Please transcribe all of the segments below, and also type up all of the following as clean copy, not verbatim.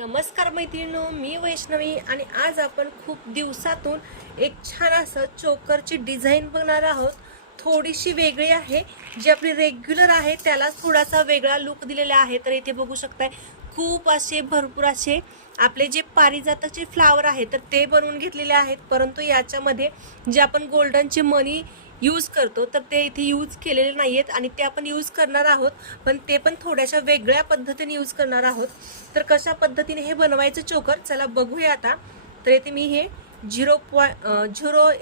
नमस्कार मैत्रिणींनो, मी वैष्णवी आणि आज आपण खूप दिवसातून एक छान असं चोकरची डिझाईन बघणार आहोत. थोडीशी वेगळी आहे, जी आपली रेग्युलर आहे त्यालाच थोडासा वेगळा लुक दिलेला आहे. तर इथे बघू शकताय खूप असे भरपूर असे आपले जे पारिजाताचे फ्लावर आहेत तर ते बनवून घेतलेले आहेत. परंतु याच्यामध्ये जे आपण गोल्डनचे मनी यूज करतो तर ते इथे यूज केलेले नाही आहेत आणि ते आपण यूज करणार आहोत, पण ते पण थोड्याशा वेगळ्या पद्धतीने यूज करणार आहोत. तर कशा पद्धतीने हे बनवायचं चोकर चला बघूया आता. तर इथे मी हे 0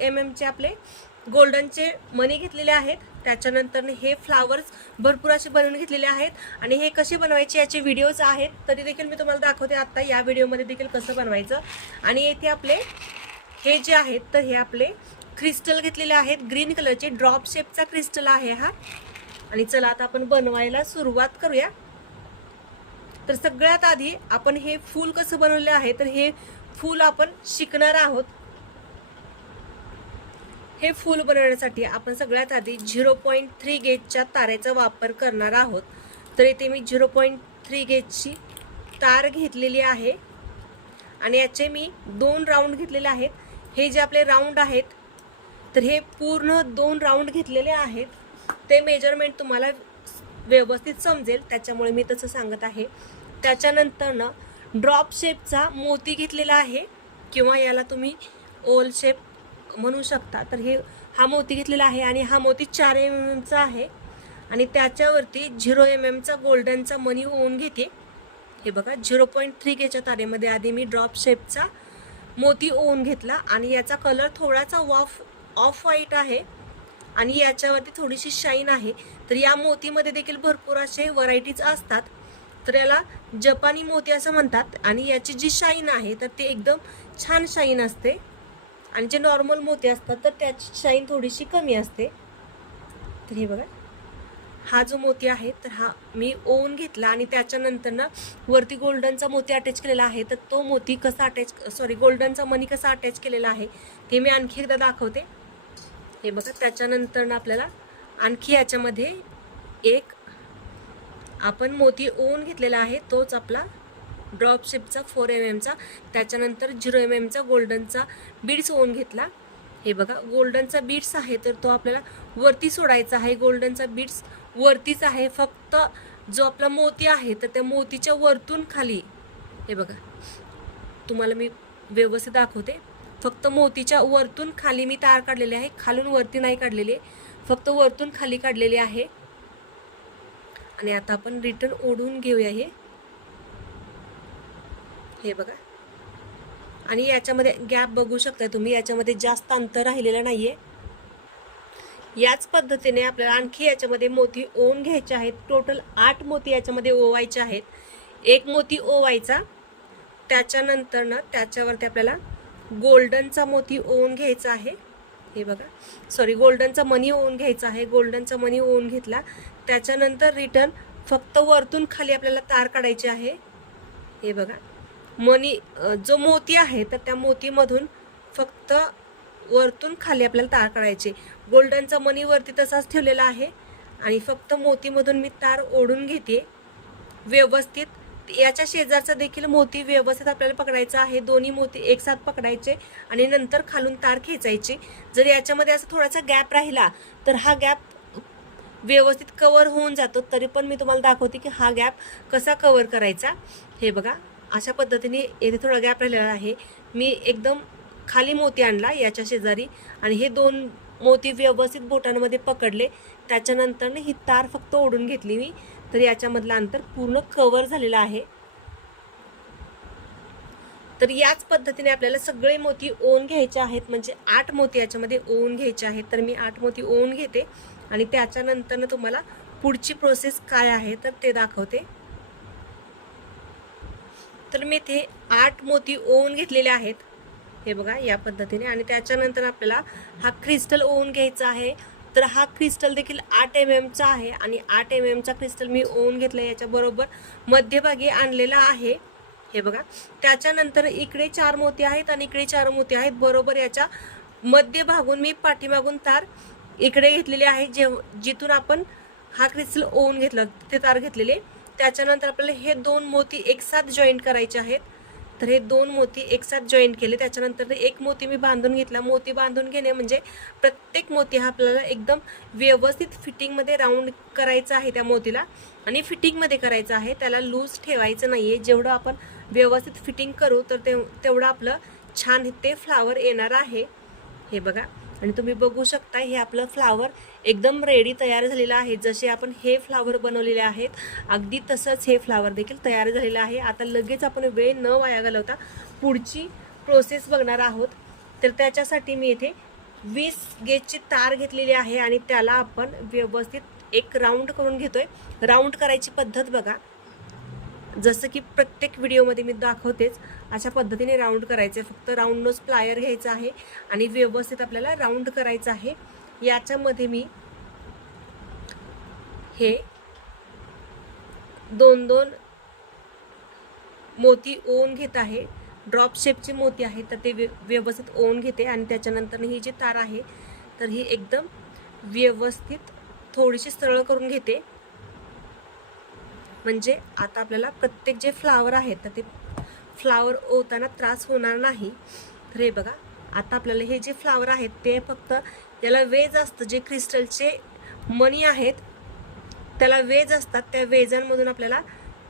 mm चे आपले गोल्डनचे मनी घेतलेले आहेत. त्याच्यानंतर हे फ्लावर्स भरपूर असे बनवून घेतलेले आहेत आणि हे कसे बनवायचे याचे व्हिडिओज आहेत, तरी देखील मी तुम्हाला दाखवते आता या व्हिडिओमध्ये देखील कसं बनवायचं. आणि येथे आपले हे जे आहेत तर हे आपले क्रिस्टल घेतलेले आहेत, ग्रीन कलरचे ड्रॉप शेपचा क्रिस्टल आहे हा. आणि चला आता आपण बनवायला सुरुवात करूया. तर सगळ्यात आधी आपण हे फूल कसं बनवले आहे तर हे फूल आपण शिकणार आहोत. हे फूल बनवण्यासाठी आपण सगळ्यात आधी 0.3 गेजच्या तारेचा वापर करणार आहोत. तर इथे मी 0.3 गेजची तार घेतलेली आहे आणि याचे मी 2 राऊंड घेतलेले आहेत. हे जे आपले राऊंड आहेत तर हे पूर्ण 2 राऊंड घेतलेले आहेत. ते मेजरमेंट तुम्हाला व्यवस्थित समजेल त्याच्यामुळे मी तसं सांगत आहे. त्याच्यानंतर ना ड्रॉप शेपचा मोती घेतलेला आहे किंवा याला तुम्ही ओल शेप म्हणू शकता. तर हा मोती घेतलेला आहे आणि हा मोती 4 mm चा आहे आणि त्याच्यावरती 0 mm चा गोल्डनचा मनी ओवून घेते. हे बघा 0.3 गेजच्या तारेमध्ये आधी मी ड्रॉप शेपचा मोती ओवून घेतला आणि याचा कलर थोडासा ऑफ व्हाईट आहे आणि याच्यावरती थोडीशी शाईन आहे. तर या मोतीमध्ये देखील भरपूर असे व्हरायटीज असतात. तर याला जपानी मोती असं म्हणतात आणि याची जी शाईन आहे तर ती एकदम छान शाईन असते आणि जे नॉर्मल मोती असतात तर त्याची शाईन थोडीशी कमी असते. तर हे बघा हा जो मोती आहे तर हा मी ओवून घेतला आणि त्याच्यानंतर ना वरती गोल्डनचा मोती अटॅच केलेला आहे. तर तो मोती कसा गोल्डनचा मनी कसा अटॅच केलेला आहे ते मी आणखी एकदा दाखवते. हे बघा त्याच्यानंतर ना आपल्याला आणखी याच्यामध्ये एक आपण मोती ओवून घेतलेला आहे, तोच आपला ड्रॉप शेपचा 4 mm चा. त्याच्यानंतर 0 mm चा गोल्डनचा बीड्स ओवून घेतला. हे बघा गोल्डनचा बीड्स आहे तर तो आपल्याला वरती सोडायचा आहे. गोल्डनचा बीड्स वरतीच आहे, फक्त जो आपला मोती आहे तर त्या मोतीच्या वरतून खाली हे बघा तुम्हाला मी व्यवस्थित दाखवते. फक्त मोतीच्या वरतून खाली मी तार काढलेली आहे, खालून वरती नाही काढलेली, फक्त वरतून खाली काढलेली आहे. आणि आता आपण रिटर्न ओढून घेऊया हे बघा. आणि याच्यामध्ये गॅप बघू शकता तुम्ही, याच्यामध्ये जास्त अंतर राहिलेलं नाहीये. याच पद्धतीने आपल्याला आणखी याच्यामध्ये मोती ओवून घ्यायचे आहेत. टोटल 8 मोती याच्यामध्ये ओवायचे आहेत. एक मोती ओवायचा, त्याच्यानंतर ना त्याच्यावरती आपल्याला गोल्डनचा मोती ओवून घ्यायचा आहे. हे बघा गोल्डनचा मनी ओवून घ्यायचा आहे. गोल्डनचा मनी ओवून घेतला, त्याच्यानंतर रिटर्न फक्त वरतून खाली आपल्याला तार काढायची आहे. हे बघा मनी जो मोती आहे तर त्या मोतीमधून फक्त वरतून खाली आपल्याला तार काढायचे. गोल्डनचा मनी वरती तसाच ठेवलेला आहे आणि फक्त मोतीमधून मी तार ओढून घेते व्यवस्थित. याच्या शेजारचा देखील मोती व्यवस्थित आपल्याला पकडायचा आहे. दोन्ही मोती एकसाथ पकडायचे आणि नंतर खालून तार खेचायची. जर याच्यामध्ये असा थोडासा गॅप राहिला तर हा गॅप व्यवस्थित कव्हर होऊन जातो. तरी पण मी तुम्हाला दाखवते की हा गॅप कसा कव्हर करायचा. हे बघा अशा पद्धतीने येथे थोडा गॅप राहिलेला आहे. मी एकदम खाली मोती आणला याच्या शेजारी आणि हे 2 मोती व्यवस्थित बोटांमध्ये पकडले. त्याच्यानंतर ही तार फक्त ओढून घेतली मी, तर याच्यामधलं अंतर पूर्ण कव्हर झालेलं आहे. तर याच पद्धतीने आपल्याला सगळे मोती ओवून घ्यायचे आहेत, म्हणजे 8 मोती याच्यामध्ये ओवून घ्यायचे आहेत. तर मी 8 मोती ओवून घेते आणि त्याच्यानंतर तुम्हाला पुढची प्रोसेस काय आहे तर ते दाखवते. तर मी ते 8 मोती ओवून घेतलेले आहेत हे बघा या पद्धतीने. आणि त्याच्यानंतर आपल्याला हा क्रिस्टल ओवून घ्यायचा आहे. तर हा क्रिस्टल देखील 8 mm चा आहे आणि 8 mm चा क्रिस्टल मी ओवून घेतला, याच्या बरोबर मध्यभागी आणलेला आहे. हे बघा त्याच्यानंतर इकडे 4 मोती आहेत आणि इकडे 4 मोती आहेत. बरोबर याच्या मध्यभागून मी पाठीमागून तार इकडे घेतलेली आहे, जिथून आपण हा क्रिस्टल ओवून घेतला ते तार घेतलेले. त्याच्यानंतर आपल्याला हे 2 मोती एकसाथ जॉईंट करायचे आहेत. तर हे 2 मोती एकसाथ जॉईंट केले. त्याच्यानंतर एक मोती मी बांधून घेतला. मोती बांधून घेणे म्हणजे प्रत्येक मोती हा आपल्याला एकदम व्यवस्थित फिटिंगमध्ये राऊंड करायचा आहे त्या मोतीला, आणि फिटिंगमध्ये करायचं आहे, त्याला लूज ठेवायचं नाही आहे. जेवढं आपण व्यवस्थित फिटिंग करू तर तेवढं आपलं छान ते फ्लावर येणार आहे. हे बघा, आणि तुम्ही बघू शकता हे आपलं फ्लावर एकदम रेडी तयार झालेलं आहे. जसे आपण हे फ्लावर बनवलेले आहेत अगदी तसंच हे फ्लावर देखील तयार झालेलं आहे. आता लगेच आपण वेळ न वाया घालवता पुढची प्रोसेस बघणार आहोत. तर त्याच्यासाठी मी इथे 20 गेजची तार घेतलेली आहे आणि त्याला आपण व्यवस्थित एक राऊंड करून घेतोय. राऊंड करायची पद्धत बघा, जसं की प्रत्येक व्हिडिओमध्ये मी दाखवतेच अशा पद्धतीने राऊंड करायचं आहे. फक्त राऊंड नोज प्लायर घ्यायचा आहे आणि व्यवस्थित आपल्याला राऊंड करायचं आहे. याच्यामध्ये मी हे 2-2 मोती ओवून घेत आहे. ड्रॉप शेपची मोती आहे तर ते व्यवस्थित ओवून घेते आणि त्याच्यानंतर ही जी तार आहे तर ही एकदम व्यवस्थित थोडीशी सरळ करून घेते. म्हणजे आता आपल्याला प्रत्येक जे फ्लावर आहेत तर ते फ्लावर ओवताना त्रास होणार नाही. तर हे बघा, आता आपल्याला हे जे फ्लावर आहेत ते फक्त याला वेज असतं, जे क्रिस्टलचे मणी आहेत त्याला वेज असतात, त्या वेजांमधून आपल्याला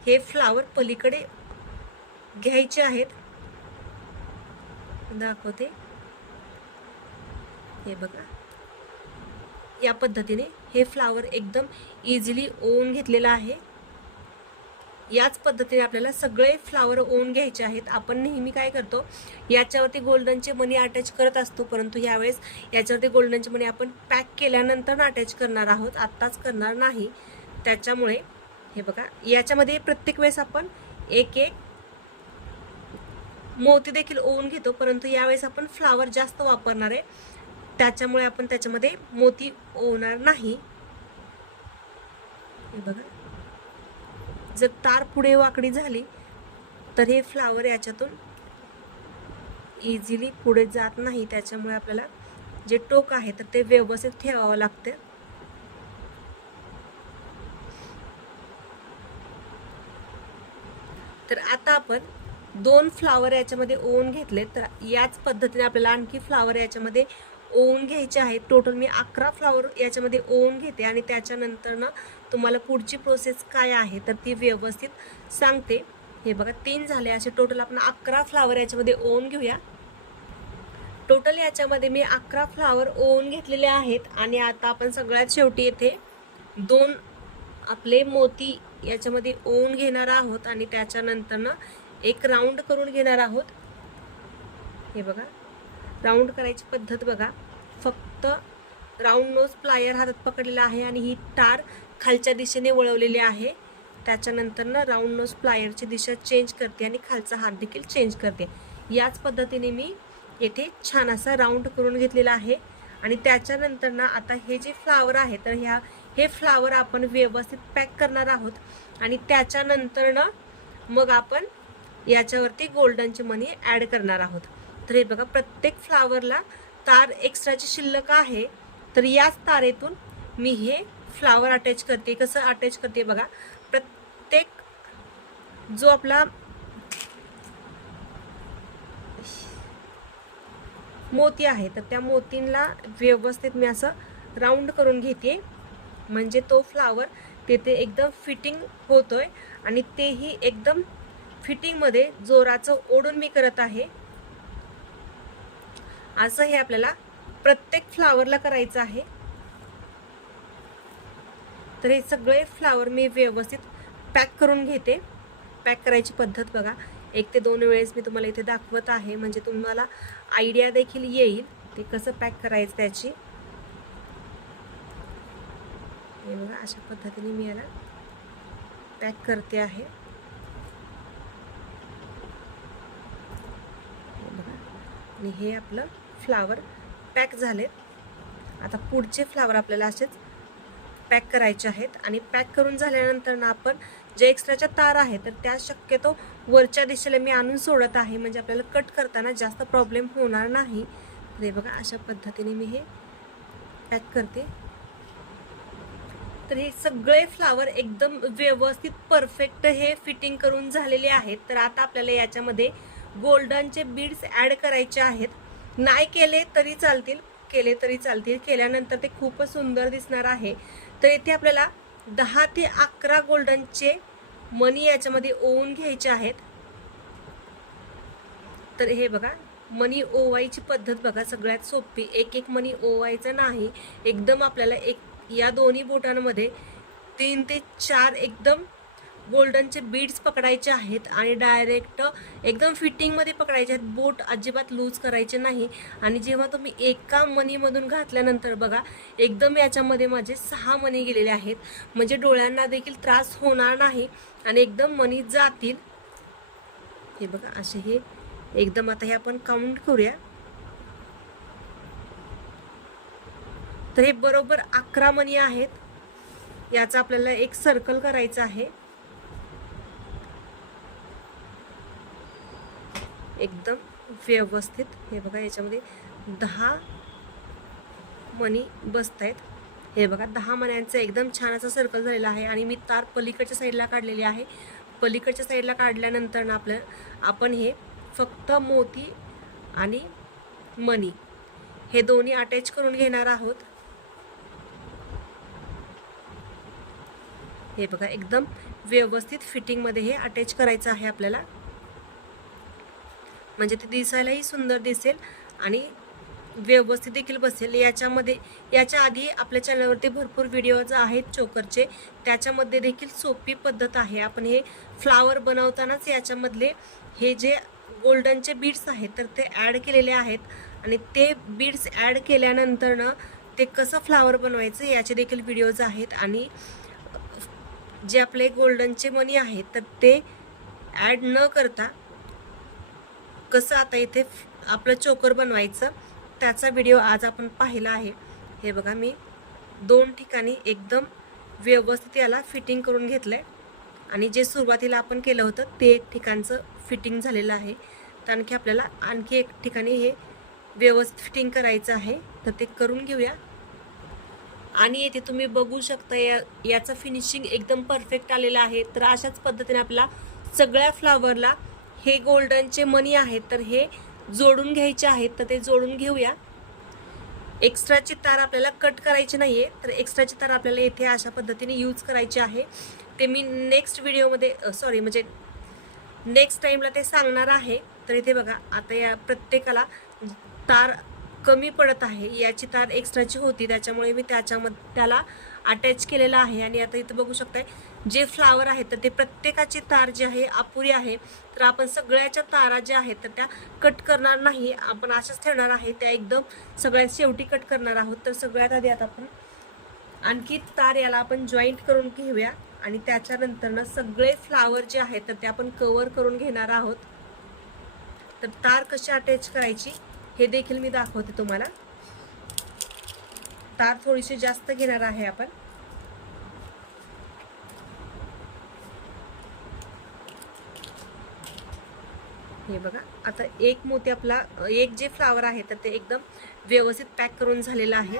हे फ्लावर पलीकडे घ्यायचे आहेत. दाखवते, हे बघा, या पद्धतीने हे फ्लावर एकदम इझिली ओवून घेतलेला आहे. याच पद्धतीने आपल्याला सगळे फ्लावर ओवून घ्यायचे आहेत. आपण नेहमी काय करतो, याच्यावरती गोल्डनचे मणी अटॅच करत असतो, परंतु यावेळेस याच्यावरती गोल्डनचे मणी आपण पॅक केल्यानंतर अटॅच करणार आहोत, आत्ताच करणार नाही. त्याच्यामुळे हे बघा, याच्यामध्ये प्रत्येक वेळेस आपण एक एक मोती देखील ओवून घेतो, परंतु यावेळेस आपण फ्लावर जास्त वापरणार आहे, त्याच्यामुळे आपण त्याच्यामध्ये मोती ओवणार नाही. हे बघा, जर तार पुढे वाकडी झाली तर हे फ्लावर याच्यातून इझिली पुढे जात नाही. त्याच्यामुळे आपल्याला जे टोक आहे तर ते व्यवस्थित ठेवावं लागते. तर आता आपण 2 फ्लावर याच्यामध्ये ओवून घेतले, तर याच पद्धतीने आपल्याला आणखी फ्लावर याच्यामध्ये ओवून घ्यायचे आहेत. टोटल मी 11 फ्लावर याच्यामध्ये ओवून घेते आणि त्याच्यानंतर ना तुम्हाला पुढची प्रोसेस काय आहे तर ती व्यवस्थित सांगते. हे बघा, 3 झाले, असे टोटल आपण 11 फ्लावर याच्यामध्ये ओवून घेऊया. टोटल याच्यामध्ये मी 11 फ्लावर ओवून घेतलेले आहेत आणि आता आपण सगळ्यात शेवटी येथे 2 आपले मोती याच्यामध्ये ओवून घेणार आहोत आणि त्याच्यानंतर ना एक राऊंड करून घेणार आहोत. हे बघा, राऊंड करायची पद्धत बघा, फक्त राऊंड नोज प्लायर हातात पकडलेला आहे आणि ही तार खालच्या दिशेने वळवलेली आहे. त्याच्यानंतर ना राऊंड नोज प्लायरची दिशा चेंज करते आणि खालचा हात देखील चेंज करते. याच पद्धतीने मी येथे छान असा राऊंड करून घेतलेला आहे. आणि त्याच्यानंतर ना आता हे जे फ्लावर आहे तर हे फ्लावर आपण व्यवस्थित पॅक करणार आहोत आणि त्याच्यानंतर ना मग आपण याच्यावरती गोल्डनचे मणी ॲड करणार आहोत. तर हे बघा, प्रत्येक फ्लावरला तार एक्स्ट्राची शिल्लक आहे, तर याच तारेतून मी हे फ्लावर अटॅच करते. कसं अटॅच करते बघा, प्रत्येक जो आपला मोती आहे तर त्या मोतींना व्यवस्थित मी असं राऊंड करून घेते, म्हणजे तो फ्लावर तेथे एकदम फिटिंग होतोय आणि तेही एकदम फिटिंगमध्ये जोराचं ओढून मी करत आहे. असं हे आपल्याला प्रत्येक फ्लावरला करायचं आहे. तर हे सगळे फ्लावर मी व्यवस्थित पॅक करून घेते. पॅक करायची पद्धत बघा, 1 ते 2 वेळेस मी तुम्हाला इथे दाखवत आहे, म्हणजे तुम्हाला आयडिया देखील येईल ते कसं पॅक करायचं त्याची. हे बघा, अशा पद्धतीने मी याला पॅक करते आहे. आणि हे आपलं फ्लावर पॅक झालेत. आता पुढचे फ्लावर आपल्याला असेच पॅक करायचे आहेत आणि पॅक करून झाल्यानंतर ना आपण जे एक्स्ट्राच्या तार आहेत तर त्या शक्यतो वरच्या दिशेला मी आणून सोडत आहे, म्हणजे आपल्याला कट करताना जास्त प्रॉब्लेम होणार नाही. तर हे बघा, अशा पद्धतीने मी हे पॅक करते. तर हे सगळे फ्लावर एकदम व्यवस्थित परफेक्ट हे फिटिंग करून झालेले आहेत. तर आता आपल्याला याच्यामध्ये गोल्डनचे बीड्स ॲड करायचे आहेत. नाही केले तरी चालतील, केले तरी चालतील. केल्यानंतर ते खूपच सुंदर दिसणार आहे. तर इथे आपल्याला 10 ते 11 गोल्डनचे मणी याच्यामध्ये ओवून घ्यायचे आहेत. तर हे बघा, मणी ओवायची पद्धत बघा सगळ्यात सोपी. एक एक मणी ओवायचा नाही, एकदम आपल्याला या दोन्ही बोटांमध्ये 3 ते 4 एकदम गोल्डनचे बीड्स पकडायचे आहेत आणि डायरेक्ट एकदम फिटिंगमध्ये पकडायचे आहेत. बोट अजिबात लूज करायचे नाही. आणि जेव्हा तुम्ही एका मणीमधून घातल्यानंतर बघा, एकदम याच्यामध्ये माझे 6 मणी गेलेले आहेत. म्हणजे डोळ्यांना देखील त्रास होणार नाही आणि एकदम मणी जातील. हे बघा असे हे एकदम. आता हे आपण काउंट करूया. तर हे बरोबर 11 मणी आहेत. याचा आपल्याला एक सर्कल करायचं आहे. एकदम व्यवस्थित. हे बघा याच्यामध्ये 10 मणी बसत आहेत. हे बघा 10 मण्यांचं एकदम छान असं सर्कल झालेलं आहे. आणि मी तार पलीकडच्या साईडला काढलेली आहे. पलीकडच्या साईडला काढल्यानंतर ना आपण हे फक्त मोती आणि मणी हे दोन्ही अटॅच करून घेणार आहोत. हे बघा एकदम व्यवस्थित फिटिंगमध्ये हे अटॅच करायचं आहे आपल्याला. म्हणजे ते दिसायलाही सुंदर दिसेल आणि व्यवस्थित देखील बसेल. याच्या आधी आपल्या चॅनलवरती भरपूर व्हिडिओज आहेत चोकरचे. त्याच्यामध्ये देखील सोपी पद्धत आहे. आपण हे फ्लावर बनवतानाच याच्यामधले हे जे गोल्डनचे बीड्स आहेत तर ते ॲड केलेले आहेत. आणि ते बीड्स ॲड केल्यानंतर ना ते कसं फ्लावर बनवायचं याचे देखील व्हिडिओज आहेत. आणि जे आपले गोल्डनचे मणी आहेत तर ते ॲड न करता कसं आता इथे आपलं चोकर बनवायचं त्याचा व्हिडिओ आज आपण पाहिला आहे. हे बघा मी 2 ठिकाणी एकदम व्यवस्थित याला फिटिंग करून घेतलंय. आणि जे सुरुवातीला आपण केलं होतं ते ठिकाणचं फिटिंग झालेलं आहे. तर आपल्याला आणखी एक ठिकाणी हे व्यवस्थित फिटिंग करायचं आहे. तर ते करून घेऊया. आणि येथे तुम्ही बघू शकता याचं फिनिशिंग एकदम परफेक्ट आलेलं आहे. तर अशाच पद्धतीने आपला सगळ्या फ्लावरला हे गोल्डनचे मणी आहेत तर हे जोडून घ्यायचे आहेत. तर ते जोडून घेऊया. एक्स्ट्राची तार आपल्याला कट करायची नाहीये. तर एक्स्ट्राची तार आपल्याला इथे अशा पद्धतीने यूज करायची आहे. ते मी नेक्स्ट व्हिडिओमध्ये म्हणजे नेक्स्ट टाइमला ते सांगणार आहे. तर इथे बघा आता या प्रत्येकाला तार कमी पडत आहे. याची तार एक्स्ट्राची होती त्याच्यामुळे मी त्याला अटॅच केलेला आहे. आणि आता इथं बघू शकताय जे फ्लावर आहेत तर ते प्रत्येकाची तार जी आहे अपुरी आहे. तर आपण सगळ्याच्या तारा ज्या आहेत तर त्या कट करणार नाही, आपण अशाच ठेवणार आहे. त्या एकदम सगळ्यात शेवटी कट करणार आहोत. तर सगळ्यात आधी आता आपण आणखी तार याला आपण जॉईंट करून घेऊया. आणि त्याच्यानंतर ना सगळे फ्लावर जे आहेत तर ते आपण कव्हर करून घेणार आहोत. तर तार कशी अटॅच करायची हे देखील मी दाखवते तुम्हाला. तार थोडीशी जास्त घेणार आहे आपण. हे बघा आता एक मोती आपला एक जे फ्लावर आहे तर ते एकदम व्यवस्थित पॅक करून झालेलं आहे.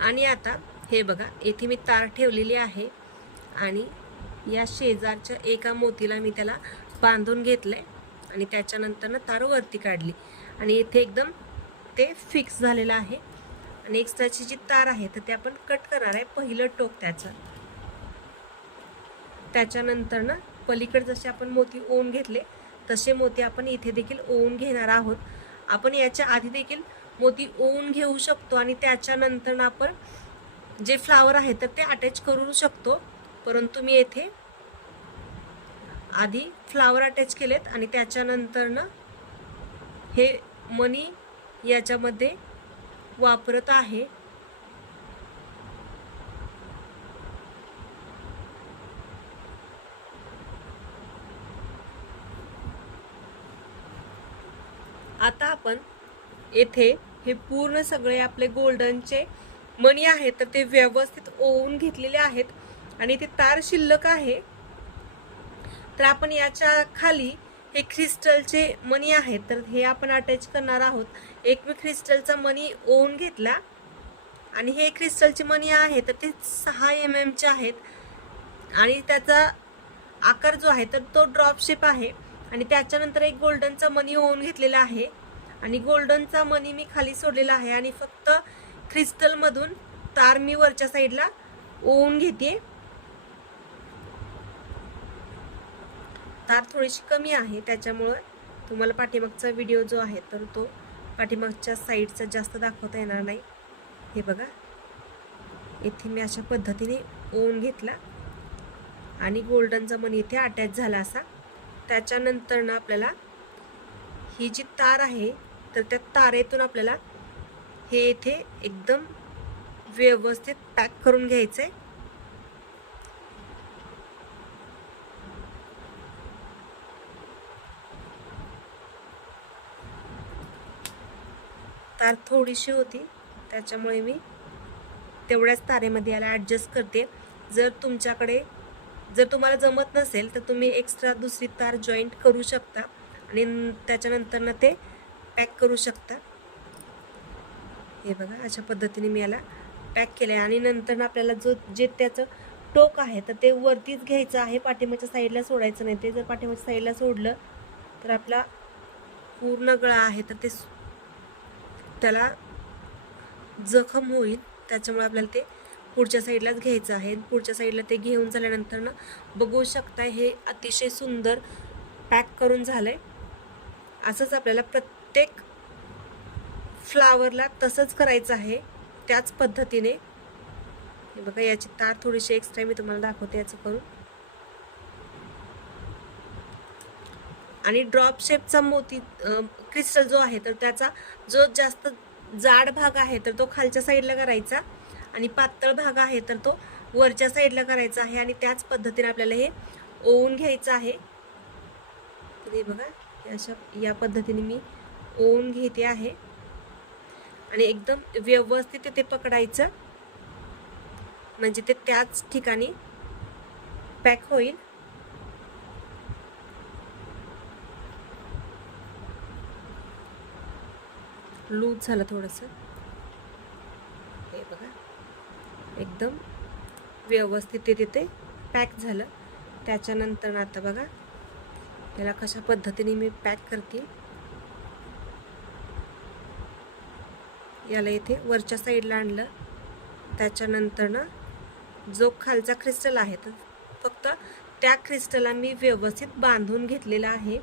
आणि आता हे बघा इथे मी तार ठेवलेली आहे आणि या शेजारच्या एका मोतीला मी त्याला बांधून घेतलंय आणि त्याच्यानंतर ना तार वरती काढली आणि इथे एकदम ते फिक्स झालेलं आहे. आणि एक्स्ट्राची जी तार आहे तर ते आपण कट करणार आहे पहिलं टोक त्याचं. त्याच्यानंतर ना पलीकडे जसे आपण मोती ओवून घेतले तसे मोती आपण इथे देखील ओवून घेणार आहोत. आपण याच्या आधी देखील मोती ओवून घेऊ शकतो आणि त्याच्यानंतर ना आपण जे फ्लावर आहे तर ते अटॅच करू शकतो. परंतु मी येथे आधी फ्लावर अटॅच केलेत आणि त्याच्यानंतर ना हे मनी याच्यामध्ये वापरत आहे. आता आपण येथे हे पूर्ण सगळे आपले गोल्डनचे मणी आहेत तर ते व्यवस्थित ओवून घेतलेले आहेत आणि ते तार शिल्लक आहे. तर आपण याच्या खाली हे क्रिस्टलचे मणी आहेत तर हे आपण अटॅच करणार आहोत. एक मी क्रिस्टलचा मणी ओवून घेतला आणि हे क्रिस्टलची मणी आहे तर ते 6 mm चे आहेत आणि त्याचा आकार जो आहे तर तो ड्रॉप शेप आहे. आणि त्याच्यानंतर एक गोल्डनचा मनी ओवून घेतलेला आहे आणि गोल्डनचा मनी मी खाली सोडलेला आहे आणि फक्त क्रिस्टल मधून तार मी वरच्या साईडला ओवून घेते. तार थोडीशी कमी आहे त्याच्यामुळे तुम्हाला पाठीमागचा व्हिडिओ जो आहे तर तो पाठीमागच्या साईडचा जास्त दाखवता येणार नाही. हे बघा, इथे मी अशा पद्धतीने ओवून घेतला आणि गोल्डनचा मनी इथे अटॅच झाला असा. त्याच्यानंतर ना आपल्याला ही जी तार आहे तर त्या तारेतून आपल्याला हे इथे एकदम व्यवस्थित पॅक करून घ्यायचंय. तार थोडीशी होती त्याच्यामुळे मी तेवढ्याच तारेमध्ये याला ॲडजस्ट करते. जर तुम्हाला जमत नसेल तर तुम्ही एक्स्ट्रा दुसरी तार जॉईंट करू शकता आणि त्याच्यानंतर ना ते पॅक करू शकता. हे बघा, अशा पद्धतीने मी याला पॅक केलं आहे आणि नंतर ना आपल्याला जे त्याचं टोक आहे तर ते वरतीच घ्यायचं आहे, पाठीमागच्या साईडला सोडायचं नाही. ते जर पाठीमागच्या साईडला सोडलं तर आपला पूर्ण गळा आहे तर त्याला जखम होईल. त्याच्यामुळे आपल्याला ते पुढच्या साईडलाच घ्यायचं आहे. पुढच्या साईडला ते घेऊन झाल्यानंतर ना बघू शकता हे अतिशय सुंदर पॅक करून झालंय. असंच आपल्याला प्रत्येक फ्लावरला तसंच करायचं आहे, त्याच पद्धतीने. हे बघा, याची तार थोडीशी एक्स्ट्रा मी तुम्हाला दाखवते याचं करून. आणि ड्रॉप शेपचा मोती क्रिस्टल जो आहे तर त्याचा जो जास्त जाड भाग आहे तर तो खालच्या साईडला करायचा आणि पातळ भाग आहे तर तो वरच्या साईडला करायचा आहे. आणि त्याच पद्धतीने आपल्याला हे ओवून घ्यायचं आहे. तर हे बघा, अशा या पद्धतीने मी ओवून घेते आहे आणि एकदम व्यवस्थित ते पकडायचं म्हणजे ते त्याच ठिकाणी पॅक होईल. लूज झालं थोडंसं. हे बघा, एकदम व्यवस्थित ते तिथे पॅक झालं. त्याच्यानंतर आता बघा त्याला कशा पद्धतीने मी पॅक करते. याला इथे वरच्या साईडला आणलं. त्याच्यानंतर ना जो खालचा क्रिस्टल आहे तर फक्त त्या क्रिस्टलला मी व्यवस्थित बांधून घेतलेला आहे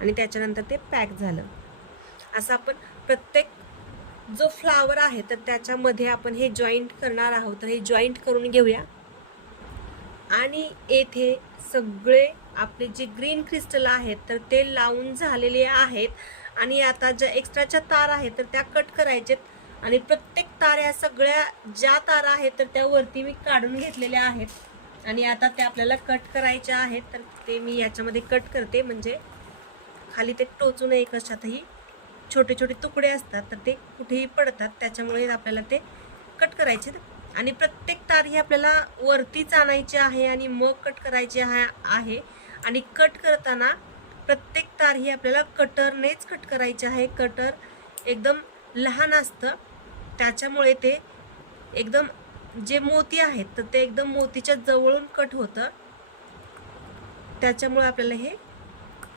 आणि त्याच्यानंतर ते पॅक झालं. असं आपण प्रत्येक जो फ्लावर आहे तर त्याच्यामध्ये आपण हे जॉईंट करणार आहोत. तर हे जॉईंट करून घेऊया. आणि येथे सगळे आपले जे ग्रीन क्रिस्टल आहेत तर ते लावून झालेले आहेत आणि आता ज्या एक्स्ट्राच्या तार आहेत तर त्या कट करायचेत आणि प्रत्येक तारा सगळ्या ज्या तारा आहेत तर त्या वरती मी काढून घेतलेल्या आहेत आणि आता त्या आपल्याला कट करायच्या आहेत. तर ते मी याच्यामध्ये कट करते म्हणजे खाली ते टोचू नये. कशातही छोटे छोटे तुकडे असतात तर ते कुठेही पडतात, त्याच्यामुळे आपल्याला ते कट करायचे. आणि प्रत्येक तार ही आपल्याला वरतीच आणायची आहे आणि मग कट करायची आहे. आणि कट करताना प्रत्येक तार ही आपल्याला कटरनेच कट करायची आहे. कटर एकदम लहान असतं त्याच्यामुळे ते एकदम जे मोती आहेत तर ते एकदम मोतीच्या जवळून कट होतं. त्याच्यामुळे आपल्याला हे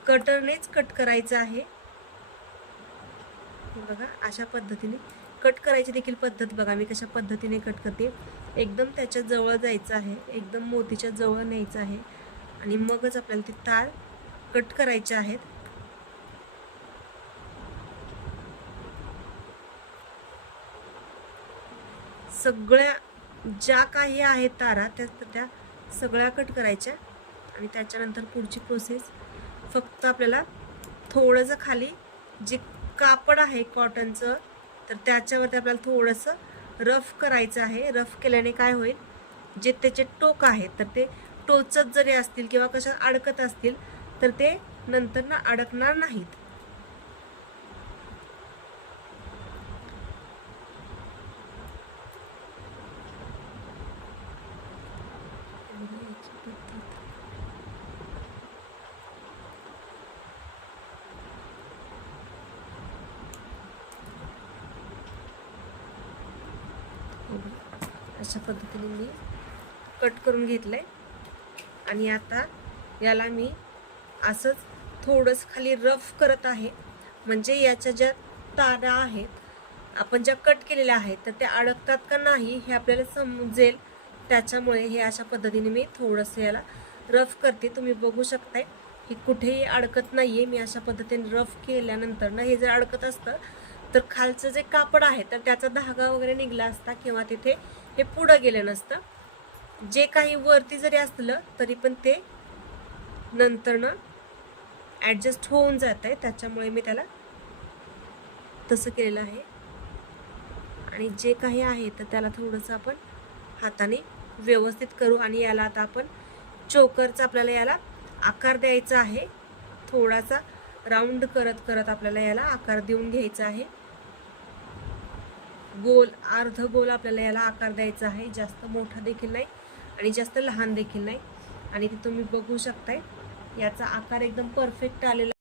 कटरनेच कट करायचं आहे. बघा, अशा पद्धतीने कट करायची देखील पद्धत बघा मी कशा पद्धतीने कट करते. एकदम त्याच्या जवळ जायचं आहे, एकदम मोतीच्या जवळ न्यायचं आहे आणि मगच आपल्याला ती तार कट करायचे आहेत. सगळ्या ज्या काही आहेत तारा त्या सगळ्या कट करायच्या आणि त्याच्यानंतर पुढची प्रोसेस फक्त आपल्याला थोडंसं खाली जे कापड आहे कॉटनचं तर त्याच्यावरती आपल्याला थोडंसं रफ करायचं आहे. रफ केल्याने काय होईल, जे त्याचे टोक आहेत तर ते टोचत जरी असतील किंवा कशात अडकत असतील तर ते नंतर ना अडकणार नाहीत. अशा पद्धतीने मी कट करून घेतलंय आणि आता याला मी असंच थोडंसं खाली रफ करत आहे, म्हणजे याच्या ज्या तारा आहेत आपण ज्या कट केलेल्या आहेत तर त्या अडकतात का नाही हे आपल्याला समजेल, त्याच्यामुळे हे अशा पद्धतीने मी थोडंसं याला रफ करते. तुम्ही बघू शकताय की कुठेही अडकत नाहीये. मी अशा पद्धतीने रफ केल्यानंतर ना हे जर अडकत असतं तर खालचं जे कापड आहे तर त्याचा धागा वगैरे निघला असता किंवा तिथे हे पुढं गेलं नसतं. जे काही वरती जरी असलं तरी पण ते नंतर ना ॲडजस्ट होऊन जात आहे, त्याच्यामुळे मी त्याला तसं केलेलं आहे. आणि जे काही आहे तर त्याला थोडंसं आपण हाताने व्यवस्थित करू आणि याला आता आपण चोकरचा आपल्याला याला आकार द्यायचा आहे. थोडासा राऊंड करत करत आपल्याला याला आकार देऊन घ्यायचा आहे. गोल अर्ध गोल आपल्याला याला आकार द्यायचा आहे, जास्त मोठा देखील नाही आणि जास्त लहान देखील नाही. आणि ते तुम्ही बघू शकताय याचा आकार एकदम परफेक्ट आलेला